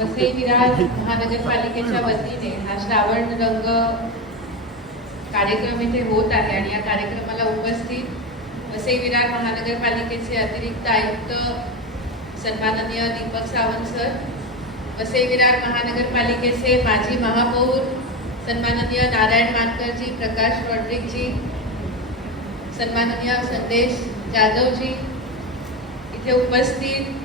वसई विराज महानगरपालिकेच्या वतीने हा श्रावण रंग कार्यक्रम इथे होत आहे आणि या कार्यक्रमाला उपस्थित वसई विरार महानगरपालिकेचे अतिरिक्त आयुक्त सन्माननीय दीपक सावंत सर वसई विरार महानगरपालिकेचे माजी महापौर सन्माननीय नारायण मानकरजी प्रकाश रॉड्रिकजी सन्माननीय संदेश जाधवजी इथे उपस्थित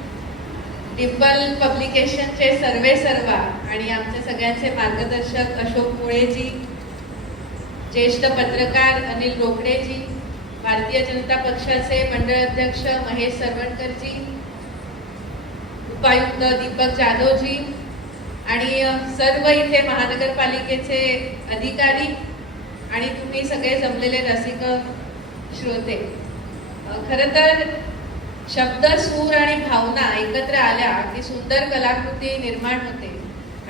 डिम्पल पब्लिकेशनचे सर्वे सर्वा आणि आमचे सगळ्यांचे मार्गदर्शक अशोक मुळेजी ज्येष्ठ पत्रकार अनिल रोकडेजी भारतीय जनता पक्षाचे मंडळ अध्यक्ष महेश सरवणकरजी उपायुक्त दीपक जाधवजी आणि सर्व इथे महानगरपालिकेचे अधिकारी आणि तुम्ही सगळे जमलेले रसिक श्रोते. खरं तर शब्द सूर आणि भावना एकत्र आल्या की सुंदर कलाकृती निर्माण होते.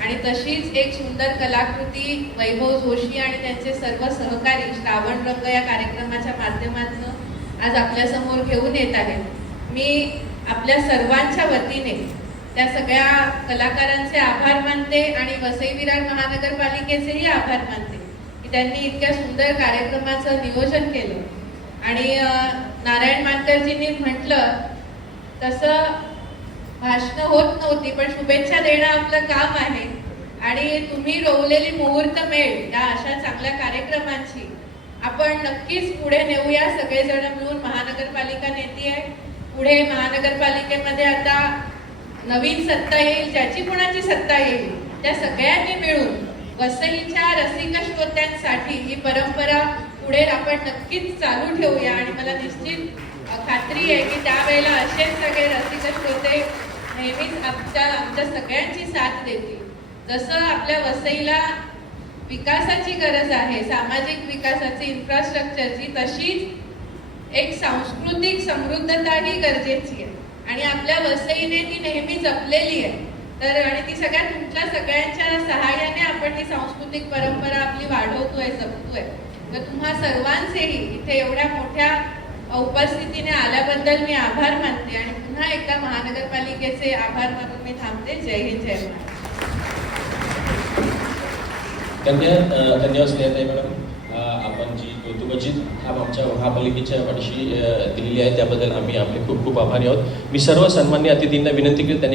आणि तशीच एक सुंदर कलाकृती वैभव जोशी आणि त्यांचे सर्व सहकारी श्रावण रंग या कार्यक्रमाच्या माध्यमातून आज आपल्यासमोर घेऊन येत आहेत. मी आपल्या सर्वांच्या वतीने त्या सगळ्या कलाकारांचे आभार मानते आणि वसई विरार महानगरपालिकेचेही आभार मानते की त्यांनी इतक्या सुंदर कार्यक्रमाचं नियोजन केलं. आणि नारायण मानकरजींनी म्हटलं तसं भाषणं होत नव्हती पण शुभेच्छा देणं आपलं काम आहे. आणि तुम्ही रोवलेली मुहूर्त मेळ या अशा चांगल्या कार्यक्रमांची. आपण नक्कीच पुढे नेऊया सगळेजण मिळून महानगरपालिका नेती आहे. पुढे महानगरपालिकेमध्ये आता नवीन सत्ता येईल ज्याची कोणाची सत्ता येईल त्या सगळ्यांनी मिळून वसईच्या रसिक श्रोत्यांसाठी ही परंपरा पुढे आपण नक्कीच चालू ठेवूया आणि मला निश्चित खात्री आहे की त्यावेळेला असेच सगळे रसिक श्रोते नेहमीच आमच्या आमच्या सगळ्यांची साथ देतील. जसं आपल्या वसईला विकासाची गरज आहे सामाजिक विकासाची इन्फ्रास्ट्रक्चरची तशीच एक सांस्कृतिक समृद्धता ही गरजेची आहे. आणि आपल्या वसईने ती नेहमी जपलेली आहे. तर आणि ती सगळ्या तुमच्या सगळ्यांच्या सहाय्याने आपण ही सांस्कृतिक परंपरा आपली वाढवतोय जपतोय. तर तुम्हा सर्वांचेही इथे एवढ्या मोठ्या उपस्थितीने आल्याबद्दल मी आभार मानते आणि पुन्हा एकदा महानगरपालिकेचे आभार मानून मी थांबते. जय हिंद जय महाराष्ट्र. धन्यवाद धन्यवाद स्नेहताई मॅडम. आपण जी कौतुकाची ठाप आमच्या महापालिकेच्या पाठीशी दिलेली आहे. त्याबद्दल आम्ही आपले खूप खूप आभारी आहोत. मी सर्व सन्मान्य अतिथींना विनंती केली त्यांनी